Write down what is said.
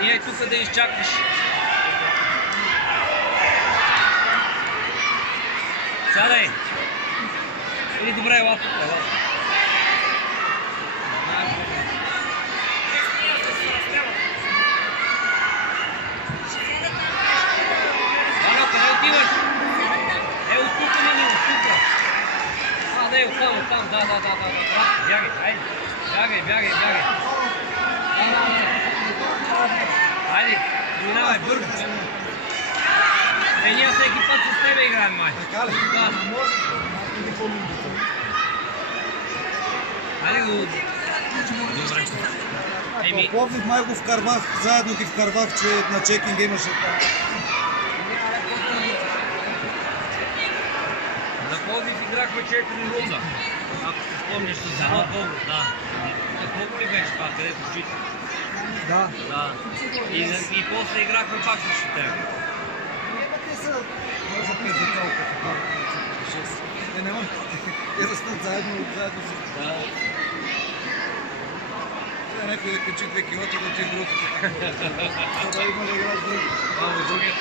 Седи тук да изчакаш. Сядай! Или добре, ела тук, ела. Валя, къде отиваш? От тук мини, от тук. Да, оттам, да. Бягай, айде. Бягай. Айде, минавай, бързо. Ние всеки път с тебе играем, май. Така ли? Да. Не може да ги помним до това. Айде го... Добре. Пловдив май го вкарвах, заедно ги вкарвах, че на чекинга имаше там. На Пловдив играхме 4-0. Ако се спомняш с едно гол, да. Колко ли беше това, където чита? Да. И после играхме пак срещу тебе. Може да пият за толкова. Няма. Те растат заедно си. Да. Някой да качи 2 килота, да ти е другото. Това има да игра с други.